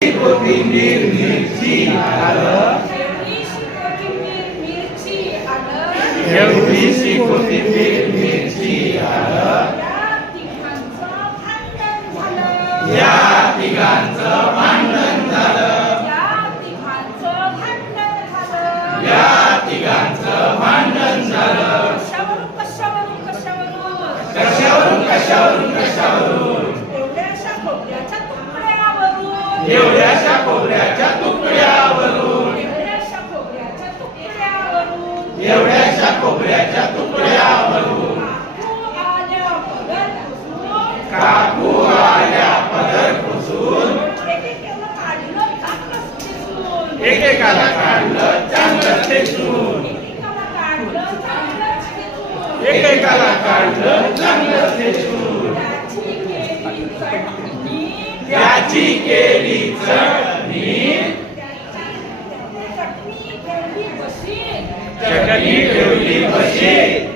कोथिंबीर मिरची आलं एवढीशी कोथिंबीर मिरची आलं कोथिंबीर मिरची आलं या तिघांचं भांडण झालं. या तिघांचं या तिघांचं भांडण झालं. या तिघांचं भांडण झालं कशावरून? कशावरून? कशावरून कशावरून? खोबऱ्याच्या तुकड्यावरून. एवढ्याशा खोबऱ्याच्या तुकड्यावरून. काकू आल्या पदर पुसून. एकेकाला काढलं चांगलंच दिसून. एकेकाला काढलं चांगलं दिसून. एकेकाला काढलं चांगलं ठेचून त्याची केली चटणी. त्याची केली चटणी चटणी ठेवली बशी. चटणी ठेवली बशी.